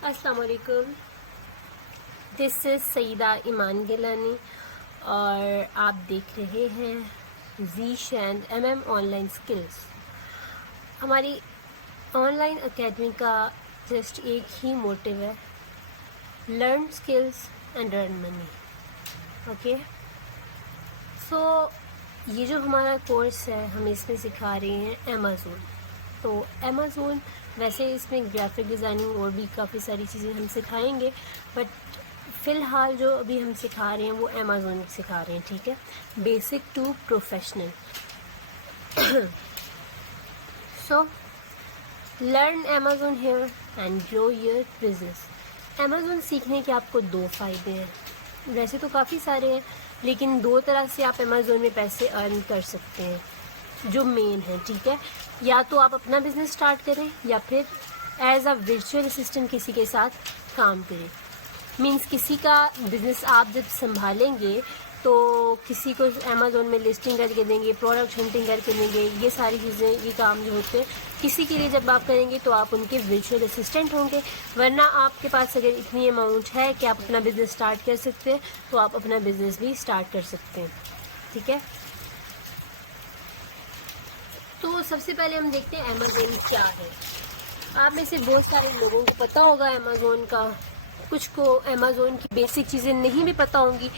अस्सलाम वालेकुम। This is Saeeda Iman Gilani और आप देख रहे हैं Zeesh and MM online skills. हमारी ऑनलाइन एकेडमी का जस्ट एक ही मोटिव है, learn skills and earn money. Okay, so ये जो हमारा कोर्स है हम इसमें सिखा रहे हैं अमेज़ोन। तो अमेज़ोन, वैसे इसमें ग्राफिक डिज़ाइनिंग और भी काफ़ी सारी चीज़ें हम सिखाएंगे, बट फ़िलहाल जो अभी हम सिखा रहे हैं वो अमेज़ोन सिखा रहे हैं, ठीक है। Basic to professional. So learn Amazon here and grow your business. Amazon सीखने के आपको दो फ़ायदे हैं, वैसे तो काफ़ी सारे हैं, लेकिन दो तरह से आप अमेज़ोन में पैसे अर्न कर सकते हैं जो मेन है, ठीक है। या तो आप अपना बिजनेस स्टार्ट करें या फिर एज अ वर्चुअल असिस्टेंट किसी के साथ काम करें। मींस किसी का बिजनेस आप जब संभालेंगे तो किसी को अमेज़ोन में लिस्टिंग करके देंगे, प्रोडक्ट हंटिंग करके देंगे, ये सारी चीज़ें, ये काम जो होते हैं किसी के लिए जब आप करेंगे तो आप उनके वर्चुअल असिस्टेंट होंगे। वरना आपके पास अगर इतनी अमाउंट है कि आप अपना बिजनेस स्टार्ट कर सकते हैं तो आप अपना बिजनेस भी स्टार्ट कर सकते हैं, ठीक है। तो सबसे पहले हम देखते हैं अमेज़ोन क्या है। आप में से बहुत सारे लोगों को पता होगा अमेज़ोन का, कुछ को अमेज़ोन की बेसिक चीज़ें नहीं भी पता होंगी।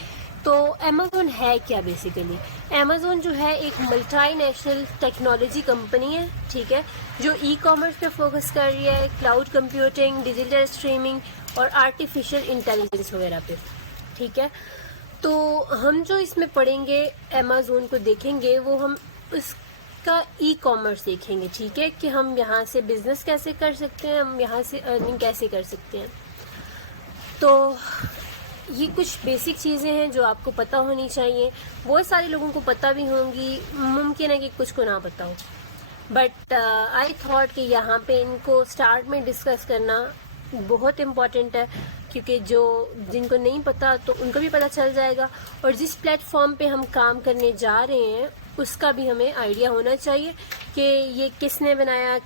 तो अमेज़ोन है क्या बेसिकली? अमेज़ोन जो है एक मल्टीनेशनल टेक्नोलॉजी कंपनी है, ठीक है, जो ई-कॉमर्स पे फोकस कर रही है, क्लाउड कंप्यूटिंग, डिजिटल स्ट्रीमिंग और आर्टिफिशियल इंटेलिजेंस वगैरह पे, ठीक है। तो हम जो इसमें पढ़ेंगे, अमेज़ोन को देखेंगे, वो हम उसका ई-कॉमर्स देखेंगे, ठीक है, कि हम यहाँ से बिजनेस कैसे कर सकते हैं, हम यहाँ से अर्निंग कैसे कर सकते हैं। तो ये कुछ बेसिक चीज़ें हैं जो आपको पता होनी चाहिए। बहुत सारे लोगों को पता भी होंगी, मुमकिन है कि कुछ को ना पता हो, बट आई थॉट कि यहाँ पे इनको स्टार्ट में डिस्कस करना बहुत इम्पॉर्टेंट है, क्योंकि जो जिनको नहीं पता तो उनको भी पता चल जाएगा, और जिस प्लेटफॉर्म पे हम काम करने जा रहे हैं उसका भी हमें आइडिया होना चाहिए कि ये किसने बनाया,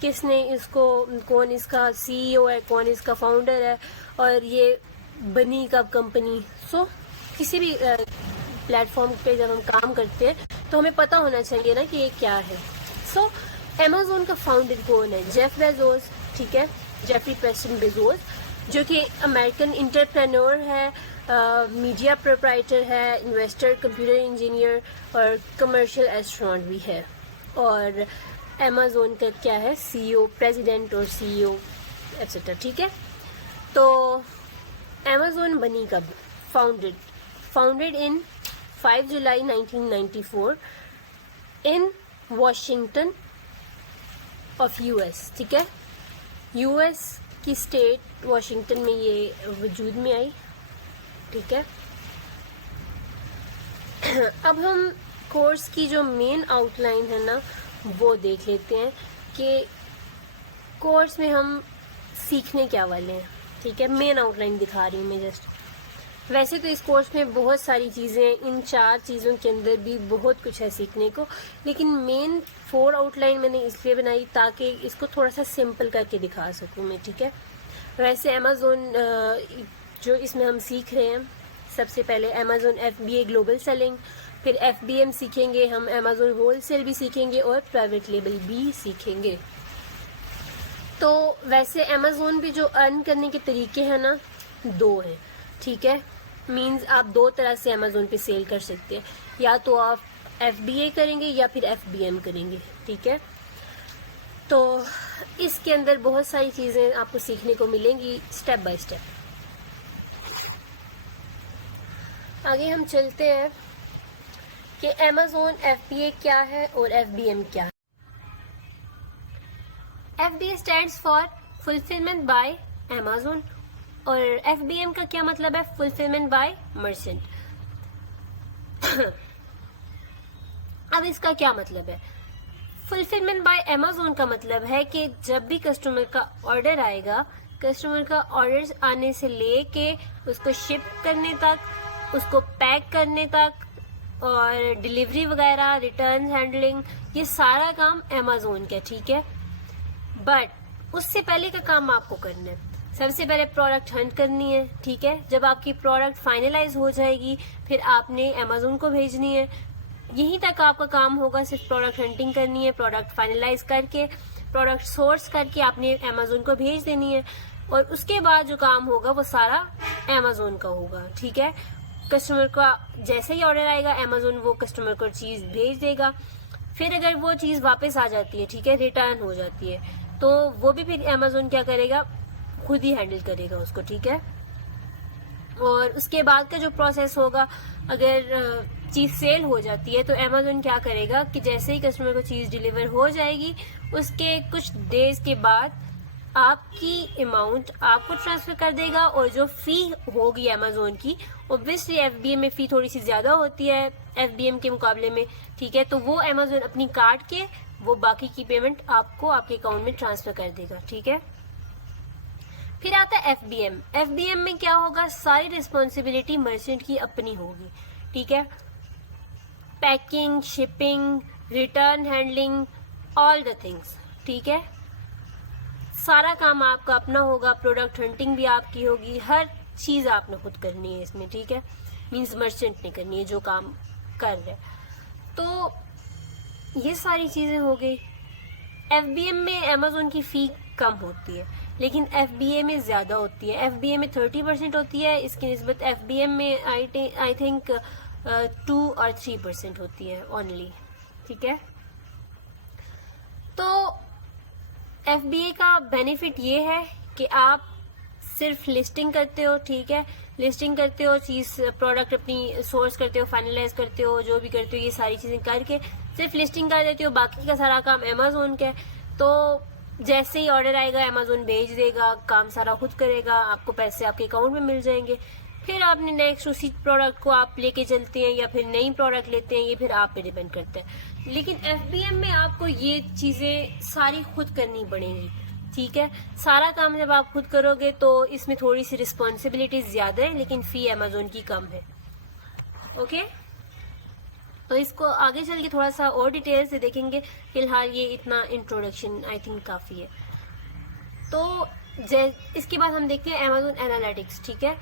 किसने इसको, कौन इसका CEO है, कौन इसका फाउंडर है, और ये बनी कब कंपनी। सो किसी भी प्लेटफॉर्म पे जब हम काम करते हैं तो हमें पता होना चाहिए ना कि ये क्या है। सो अमेज़ोन का फाउंडर कौन है? जेफ बेजोस, ठीक है, जेफरी प्रेस्टन बेजोस, जो कि अमेरिकन इंटरप्रेन्योर है, मीडिया प्रोप्राइटर है, इन्वेस्टर, कंप्यूटर इंजीनियर और कमर्शियल एस्ट्रोनॉट भी है। और अमेज़ोन का क्या है? CEO, प्रेसिडेंट और CEO एक्सेट्रा, ठीक है। तो अमेज़ोन बनी कब? Founded in 5 July 1994 in Washington of US, ठीक है। US की स्टेट वॉशिंगटन में ये वजूद में आई, ठीक है। अब हम कोर्स की जो मेन आउटलाइन है ना वो देख लेते हैं कि कोर्स में हम सीखने क्या वाले हैं, ठीक है। मेन आउटलाइन दिखा रही हूँ मैं जस्ट। वैसे तो इस कोर्स में बहुत सारी चीज़ें, इन 4 चीज़ों के अंदर भी बहुत कुछ है सीखने को, लेकिन मेन 4 आउटलाइन मैंने इसलिए बनाई ताकि इसको थोड़ा सा सिंपल करके दिखा सकूँ मैं, ठीक है। वैसे अमेज़ोन जो इसमें हम सीख रहे हैं, सबसे पहले अमेज़ोन FBA ग्लोबल सेलिंग, फिर FBM सीखेंगे हम, अमेज़ोन होलसेल भी सीखेंगे और प्राइवेट लेबल भी सीखेंगे। तो वैसे अमेज़ोन पे जो अर्न करने के तरीके हैं ना 2 हैं, ठीक है। मींस आप 2 तरह से अमेज़ोन पे सेल कर सकते हैं, या तो आप FBA करेंगे या फिर FBM करेंगे, ठीक है। तो इसके अंदर बहुत सारी चीज़ें आपको सीखने को मिलेंगी स्टेप बाय स्टेप। आगे हम चलते हैं कि अमेज़ोन FBA क्या है और FBM क्या है। FBA stands for fulfilment bye Amazon और FBM का क्या मतलब है? Fulfilment bye merchant. अब इसका क्या मतलब है? फुलफिलमेंट बाय अमेज़ोन का मतलब है कि जब भी कस्टमर का ऑर्डर आएगा, कस्टमर का ऑर्डर आने से लेके उसको शिप करने तक, उसको पैक करने तक और डिलीवरी वगैरह, रिटर्न हैंडलिंग, ये सारा काम अमेज़ोन का, ठीक है। बट उससे पहले का काम आपको करना है। सबसे पहले प्रोडक्ट हंट करनी है, ठीक है। जब आपकी प्रोडक्ट फाइनलाइज हो जाएगी फिर आपने अमेजोन को भेजनी है। यहीं तक आपका काम होगा, सिर्फ प्रोडक्ट हंटिंग करनी है। प्रोडक्ट फाइनलाइज करके, प्रोडक्ट सोर्स करके आपने अमेजोन को भेज देनी है, और उसके बाद जो काम होगा वो सारा अमेजोन का होगा, ठीक है। कस्टमर का जैसे ही ऑर्डर आएगा अमेजोन वो कस्टमर को चीज़ भेज देगा। फिर अगर वो चीज़ वापस आ जाती है, ठीक है, रिटर्न हो जाती है, तो वो भी फिर अमेजोन क्या करेगा, खुद ही हैंडल करेगा उसको, ठीक है। और उसके बाद का जो प्रोसेस होगा, अगर चीज़ सेल हो जाती है तो अमेजोन क्या करेगा कि जैसे ही कस्टमर को चीज़ डिलीवर हो जाएगी उसके कुछ डेज के बाद आपकी अमाउंट आपको ट्रांसफर कर देगा, और जो फी होगी अमेजोन की, ऑब्वियसली एफबीएम में फी थोड़ी सी ज़्यादा होती है एफबीएम के मुकाबले में, ठीक है, तो वो अमेजोन अपनी काट के वो बाकी की पेमेंट आपको आपके अकाउंट में ट्रांसफर कर देगा, ठीक है। फिर आता है एफबीएम। एफबीएम में क्या होगा, सारी रिस्पॉन्सिबिलिटी मर्चेंट की अपनी होगी, ठीक है। Packing, shipping, return handling, all the things, ठीक है। सारा काम आपका अपना होगा, प्रोडक्ट हंटिंग भी आपकी होगी, हर चीज़ आपने खुद करनी है इसमें, ठीक है। मींस मर्चेंट ने करनी है जो काम कर रहे। तो ये सारी चीज़ें हो गई। एफबीएम में अमेजोन की फ़ी कम होती है, लेकिन एफबीए में ज़्यादा होती है। एफबीए में 30% होती है, इसकी निस्बत एफबीएम में आई थिंक 2 और 3% होती है ओनली, ठीक है। तो एफबीए का बेनिफिट ये है कि आप सिर्फ लिस्टिंग करते हो, ठीक है, लिस्टिंग करते हो, चीज़ प्रोडक्ट अपनी सोर्स करते हो, फाइनलाइज करते हो, जो भी करते हो ये सारी चीज़ें करके सिर्फ लिस्टिंग कर देते हो, बाकी का सारा काम अमेजोन का है। तो जैसे ही ऑर्डर आएगा अमेजोन भेज देगा, काम सारा खुद करेगा, आपको पैसे आपके अकाउंट में मिल जाएंगे। फिर आपने नेक्स्ट उसी प्रोडक्ट को आप लेके चलते हैं या फिर नई प्रोडक्ट लेते हैं, ये फिर आप पे डिपेंड करता है। लेकिन एफबीएम में आपको ये चीज़ें सारी खुद करनी पड़ेंगी, ठीक है। सारा काम जब आप खुद करोगे तो इसमें थोड़ी सी रिस्पॉन्सिबिलिटी ज़्यादा है, लेकिन फ़ी अमेजोन की कम है, ओके। तो इसको आगे चल के थोड़ा सा और डिटेल से देखेंगे, फिलहाल ये इतना इंट्रोडक्शन आई थिंक काफ़ी है। तो इसके बाद हम देखते हैं अमेजोन एनालिटिक्स, ठीक है।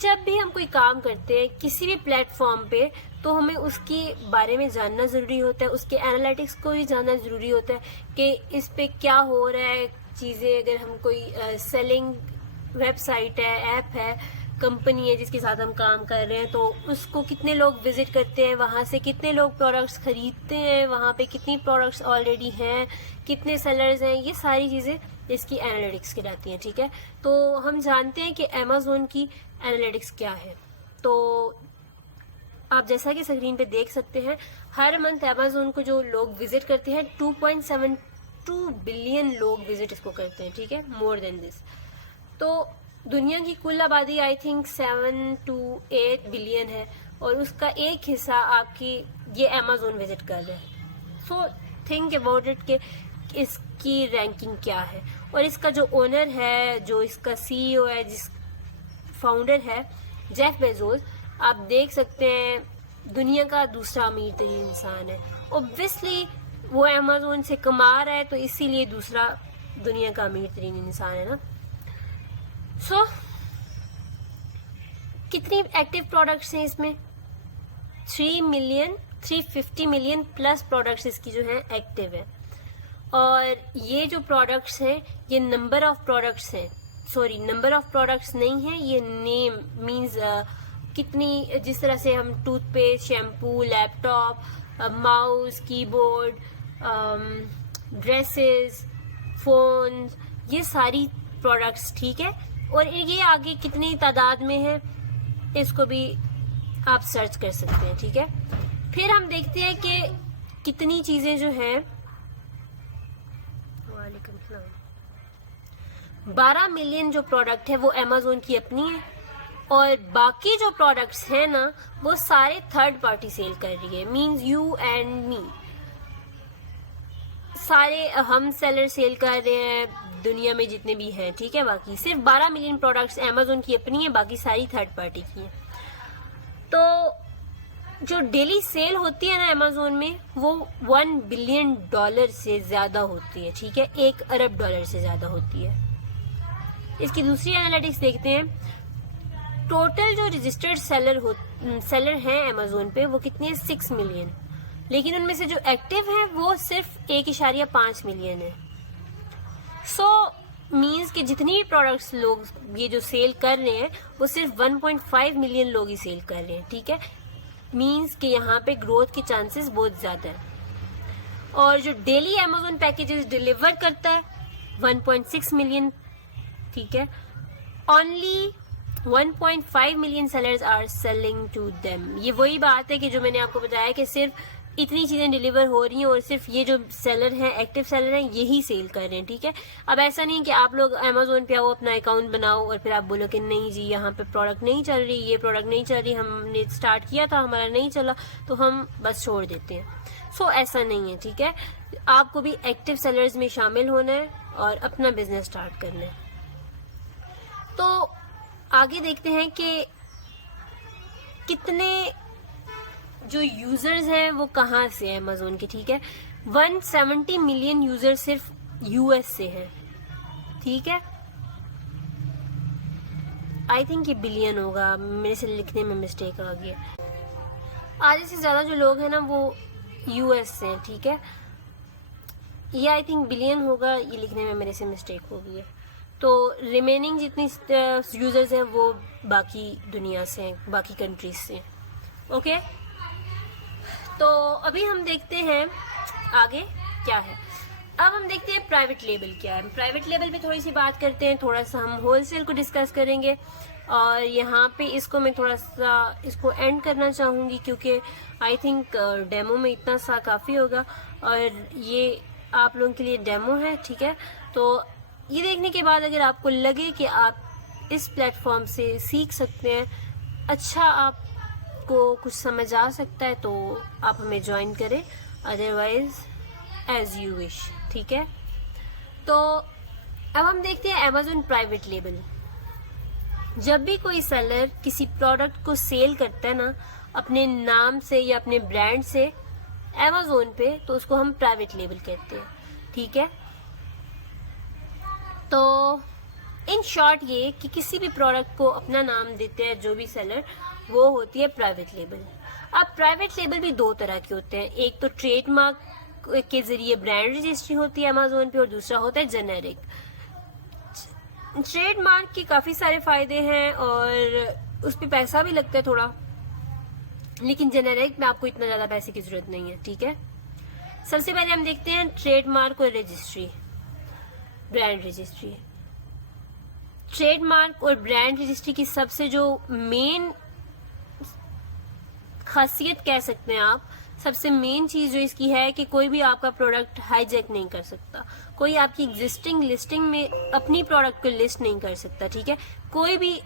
जब भी हम कोई काम करते हैं किसी भी प्लेटफॉर्म पे, तो हमें उसके बारे में जानना ज़रूरी होता है, उसके एनालिटिक्स को भी जानना ज़रूरी होता है कि इस पे क्या हो रहा है चीज़ें। अगर हम कोई सेलिंग वेबसाइट है, ऐप है, कंपनी है जिसके साथ हम काम कर रहे हैं, तो उसको कितने लोग विजिट करते हैं, वहाँ से कितने लोग प्रोडक्ट्स खरीदते हैं, वहाँ पे कितनी प्रोडक्ट्स ऑलरेडी हैं, कितने सेलर्स हैं, ये सारी चीज़ें इसकी एनालिटिक्स कहलाती हैं, ठीक है। तो हम जानते हैं कि अमेजोन की एनालिटिक्स क्या है। तो आप जैसा कि स्क्रीन पे देख सकते हैं, हर मंथ अमेजोन को जो लोग विजिट करते हैं 2.72 बिलियन लोग विजिट इसको करते हैं, ठीक है, मोर देन दिस। तो दुनिया की कुल आबादी आई थिंक 7 to 8 बिलियन है, और उसका एक हिस्सा आपकी ये अमेजोन विजिट कर रहे हैं। सो थिंक अबाउट इट कि इसकी रैंकिंग क्या है। और इसका जो ओनर है, जो इसका सीईओ है, जिस फाउंडर है, जेफ बेजोस, आप देख सकते हैं दुनिया का दूसरा अमीर तरीन इंसान है। ऑब्वियसली वो अमेजोन से कमा रहा है, तो इसीलिए दूसरा दुनिया का अमीर तरीन इंसान है ना। सो कितनी एक्टिव प्रोडक्ट्स हैं इसमें? 350 मिलियन प्लस प्रोडक्ट्स इसकी जो हैं एक्टिव है। और ये जो प्रोडक्ट्स हैं ये नंबर ऑफ प्रोडक्ट्स हैं, सॉरी नंबर ऑफ प्रोडक्ट्स नहीं है, ये नेम मींस कितनी, जिस तरह से हम toothpaste, shampoo, laptop, mouse, keyboard, dresses, phone, ये सारी प्रोडक्ट्स, ठीक है। और ये आगे कितनी तादाद में है इसको भी आप सर्च कर सकते हैं, ठीक है। फिर हम देखते हैं कि कितनी चीज़ें जो हैं, 12 मिलियन जो प्रोडक्ट है वो अमेजोन की अपनी है, और बाकी जो प्रोडक्ट्स हैं ना वो सारे थर्ड पार्टी सेल कर रही है, मींस यू एंड मी, सारे हम सेलर सेल कर रहे हैं दुनिया में जितने भी हैं, ठीक है। बाकी सिर्फ 12 मिलियन प्रोडक्ट्स अमेजोन की अपनी है, बाकी सारी थर्ड पार्टी की है। तो जो डेली सेल होती है ना अमेजोन में वो $1 बिलियन से ज़्यादा होती है, ठीक है, $1 अरब से ज़्यादा होती है। इसकी दूसरी एनालिटिक्स देखते हैं। टोटल जो रजिस्टर्ड सेलर हैं अमेजोन पे वो कितने हैं? 6 मिलियन। लेकिन उनमें से जो एक्टिव हैं वो सिर्फ 1.5 मिलियन है। सो मीन्स कि जितनी भी प्रोडक्ट्स लोग ये जो सेल कर रहे हैं वो सिर्फ 1.5 मिलियन लोग ही सेल कर रहे हैं, ठीक है। मीन्स कि यहाँ पे ग्रोथ के चांसेस बहुत ज़्यादा है। और जो डेली अमेजोन पैकेजेस डिलीवर करता है 1.6 मिलियन, ठीक है। Only 1.5 million sellers are selling to them. ये वही बात है कि जो मैंने आपको बताया कि सिर्फ इतनी चीज़ें डिलीवर हो रही हैं और सिर्फ ये जो सेलर हैं, एक्टिव सेलर हैं, यही सेल कर रहे हैं, ठीक है। अब ऐसा नहीं कि आप लोग अमेजोन पे आओ, अपना अकाउंट बनाओ और फिर आप बोलो कि नहीं जी यहाँ पे प्रोडक्ट नहीं चल रही, ये प्रोडक्ट नहीं चल रही, हमने स्टार्ट किया था हमारा नहीं चला तो हम बस छोड़ देते हैं। सो ऐसा नहीं है, ठीक है। आपको भी एक्टिव सेलर्स में शामिल होना है और अपना बिजनेस स्टार्ट करना है। तो आगे देखते हैं कि कितने जो यूजर्स हैं वो कहाँ से हैं अमेजोन के, ठीक है। 170 मिलियन यूजर सिर्फ यूएस से हैं, ठीक है। आई थिंक ये बिलियन होगा, मेरे से लिखने में मिस्टेक आ गई है। आधे से ज्यादा जो लोग हैं ना वो यूएस से हैं, ठीक है। ये आई थिंक बिलियन होगा, ये लिखने में मेरे से मिस्टेक हो गई है। तो रिमेनिंग जितनी यूजर्स हैं वो बाकी दुनिया से हैं, बाकी कंट्रीज से हैं, ओके। तो अभी हम देखते हैं आगे क्या है। अब हम देखते हैं प्राइवेट लेबल क्या है। प्राइवेट लेबल पे थोड़ी सी बात करते हैं, थोड़ा सा हम होलसेल को डिस्कस करेंगे और यहाँ पे इसको मैं थोड़ा सा इसको एंड करना चाहूँगी क्योंकि आई थिंक डेमो में इतना सा काफ़ी होगा और ये आप लोगों के लिए डेमो है, ठीक है। तो ये देखने के बाद अगर आपको लगे कि आप इस प्लेटफॉर्म से सीख सकते हैं, अच्छा आपको कुछ समझ आ सकता है तो आप हमें ज्वाइन करें, अदरवाइज एज यू विश, ठीक है। तो अब हम देखते हैं अमेजोन प्राइवेट लेबल। जब भी कोई सेलर किसी प्रोडक्ट को सेल करता है ना अपने नाम से या अपने ब्रांड से अमेजोन पे, तो उसको हम प्राइवेट लेबल कहते हैं, ठीक है। तो इन शॉर्ट ये कि किसी भी प्रोडक्ट को अपना नाम देते हैं जो भी सेलर, वो होती है प्राइवेट लेबल। अब प्राइवेट लेबल भी दो तरह के होते हैं, एक तो ट्रेडमार्क के जरिए ब्रांड रजिस्ट्री होती है अमेजोन पे और दूसरा होता है जेनेरिक। ट्रेडमार्क के काफी सारे फायदे हैं और उस पर पैसा भी लगता है थोड़ा, लेकिन जेनेरिक में आपको इतना ज्यादा पैसे की जरूरत नहीं है, ठीक है। सबसे पहले हम देखते हैं ट्रेडमार्क और रजिस्ट्री, ब्रांड रजिस्ट्री। ट्रेडमार्क और ब्रांड रजिस्ट्री की सबसे जो मेन खासियत कह सकते हैं आप, सबसे मेन चीज जो इसकी है कि कोई भी आपका प्रोडक्ट हाईजैक नहीं कर सकता, कोई आपकी एग्जिस्टिंग लिस्टिंग में अपनी प्रोडक्ट को लिस्ट नहीं कर सकता, ठीक है। कोई भी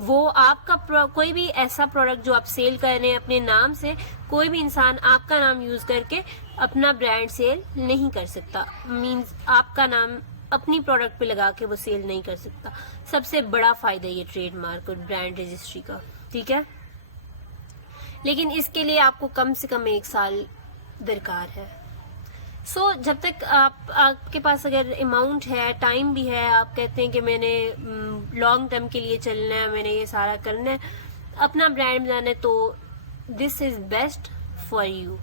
वो आपका कोई भी ऐसा प्रोडक्ट जो आप सेल कर रहे हैं अपने नाम से, कोई भी इंसान आपका नाम यूज करके अपना ब्रांड सेल नहीं कर सकता, मींस आपका नाम अपनी प्रोडक्ट पे लगा के वो सेल नहीं कर सकता। सबसे बड़ा फायदा ये ट्रेडमार्क और ब्रांड रजिस्ट्री का, ठीक है। लेकिन इसके लिए आपको कम से कम 1 साल दरकार है। सो जब तक आपके पास अगर अमाउंट है, टाइम भी है, आप कहते हैं कि मैंने लॉन्ग टर्म के लिए चलना है, मैंने ये सारा करना है, अपना ब्रांड बनाना है, तो this is best for you.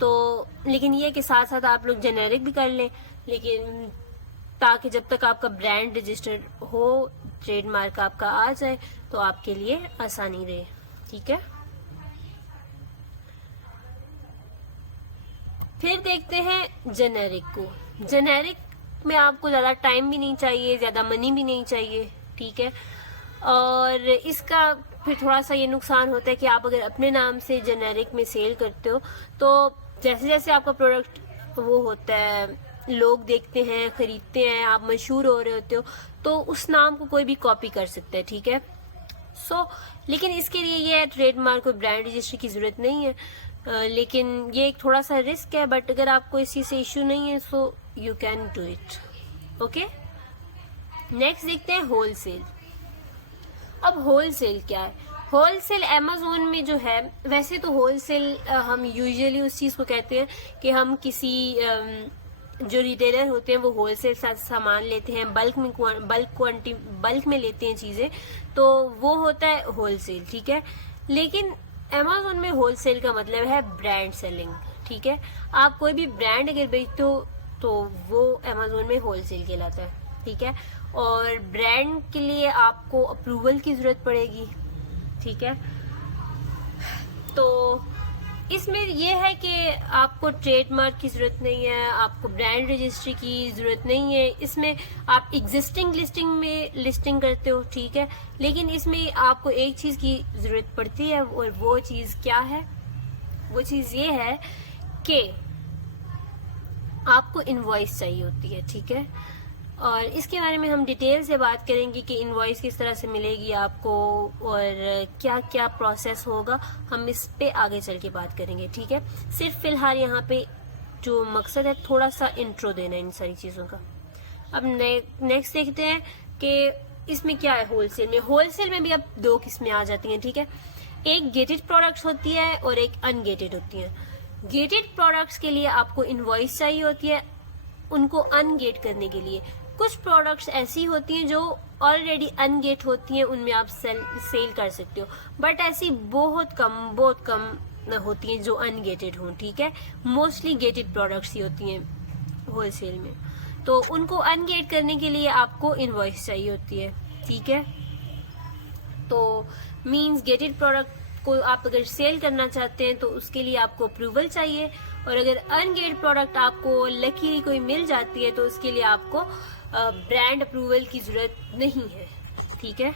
तो लेकिन ये कि साथ साथ आप लोग जेनेरिक भी कर लें, लेकिन ताकि जब तक आपका ब्रांड रजिस्टर्ड हो, ट्रेडमार्क आपका आ जाए, तो आपके लिए आसानी रहे, ठीक है। फिर देखते हैं जेनेरिक को। जेनेरिक में आपको ज्यादा टाइम भी नहीं चाहिए, ज्यादा मनी भी नहीं चाहिए, ठीक है। और इसका फिर थोड़ा सा ये नुकसान होता है कि आप अगर अपने नाम से जेनेरिक में सेल करते हो तो जैसे जैसे आपका प्रोडक्ट वो होता है, लोग देखते हैं, खरीदते हैं, आप मशहूर हो रहे होते हो, तो उस नाम को कोई भी कॉपी कर सकता है, ठीक है। लेकिन इसके लिए ये ट्रेडमार्क और ब्रांड रजिस्ट्री की जरूरत नहीं है, लेकिन ये एक थोड़ा सा रिस्क है, बट अगर आपको इसी से इश्यू नहीं है so you can do it, okay. Next देखते हैं होलसेल। अब होलसेल क्या है? होलसेल अमेजोन में जो है, वैसे तो होलसेल हम यूजुअली उस चीज को कहते हैं कि हम किसी जो रिटेलर होते हैं वो होलसेल सामान लेते हैं, बल्क में लेते हैं चीजें, तो वो होता है होलसेल, ठीक है। लेकिन अमेज़न में होलसेल का मतलब है ब्रांड सेलिंग, ठीक है। आप कोई भी ब्रांड अगर बेचते हो तो वो अमेज़न में होलसेल कहलाता है, ठीक है। और ब्रांड के लिए आपको अप्रूवल की जरूरत पड़ेगी, ठीक है। तो इसमें यह है कि आपको ट्रेडमार्क की जरूरत नहीं है, आपको ब्रांड रजिस्ट्री की जरूरत नहीं है। इसमें आप एग्जिस्टिंग लिस्टिंग करते हो, ठीक है। लेकिन इसमें आपको एक चीज की जरूरत पड़ती है, और वो चीज क्या है? वो चीज ये है कि आपको इनवॉइस चाहिए होती है, ठीक है। और इसके बारे में हम डिटेल से बात करेंगे कि इनवॉइस किस तरह से मिलेगी आपको और क्या क्या प्रोसेस होगा, हम इस पे आगे चल के बात करेंगे, ठीक है। सिर्फ फिलहाल यहाँ पे जो मकसद है थोड़ा सा इंट्रो देना इन सारी चीज़ों का। अब नेक्स्ट देखते हैं कि इसमें क्या है। होलसेल में भी अब दो किस्में आ जाती हैं, ठीक है। एक गेटेड प्रोडक्ट्स होती है और एक अनगेटेड होती है। गेटेड प्रोडक्ट्स के लिए आपको इनवॉइस चाहिए होती है उनको अनगेट करने के लिए। कुछ प्रोडक्ट्स ऐसी होती हैं जो ऑलरेडी अनगेट होती हैं, उनमें आप सेल कर सकते हो, बट ऐसी बहुत कम होती हैं जो अनगेटेड हों, ठीक है। मोस्टली गेटेड प्रोडक्ट्स ही होती हैं होलसेल में, तो उनको अनगेट करने के लिए आपको इनवॉइस चाहिए होती है, ठीक है। तो मींस गेटेड प्रोडक्ट को आप अगर सेल करना चाहते हैं तो उसके लिए आपको अप्रूवल चाहिए, और अगर अनगेटेड प्रोडक्ट आपको लकीली कोई मिल जाती है तो उसके लिए आपको ब्रांड अप्रूवल की जरूरत नहीं है, ठीक है।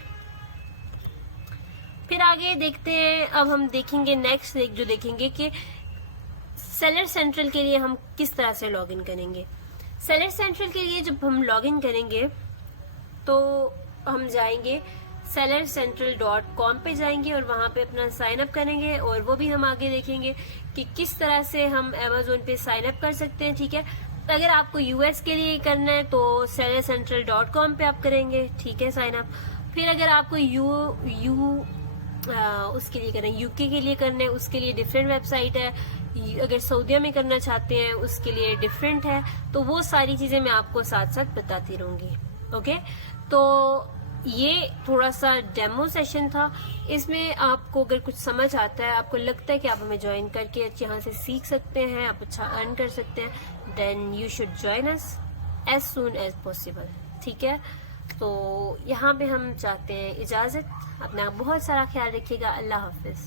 फिर आगे देखते हैं। अब हम देखेंगे नेक्स्ट जो देखेंगे कि सेलर सेंट्रल के लिए हम किस तरह से लॉगिन करेंगे। सेलर सेंट्रल के लिए जब हम लॉगिन करेंगे तो हम जाएंगे sellercentral.com पे जाएंगे और वहां पे अपना साइन अप करेंगे, और वो भी हम आगे देखेंगे कि किस तरह से हम Amazon पे साइन अप कर सकते हैं, ठीक है। अगर आपको यूएस के लिए करना है तो sellercentral.com पे आप करेंगे, ठीक है, साइन अप। फिर अगर आपको उसके लिए करना है, यूके के लिए करना है, उसके लिए डिफरेंट वेबसाइट है। अगर सऊदीया में करना चाहते हैं उसके लिए डिफरेंट है। तो वो सारी चीजें मैं आपको साथ साथ बताती रहूंगी, ओके। तो ये थोड़ा सा डेमो सेशन था। इसमें आपको अगर कुछ समझ आता है, आपको लगता है कि आप हमें ज्वाइन करके यहाँ से सीख सकते हैं, आप अच्छा अर्न कर सकते हैं, then you should join us as soon as possible, ठीक है। तो यहाँ पे हम चाहते हैं इजाजत। अपना बहुत सारा ख्याल रखिएगा। अल्लाह हाफिज।